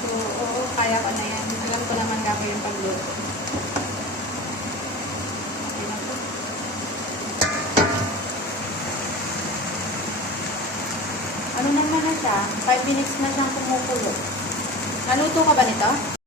ko, oo, kaya ko na yan. Alam ko naman gagawin yung pagluto. Okay na po. Ano naman na siya? 5 minutes na siyang kumukulo. Naluto ka ba nito?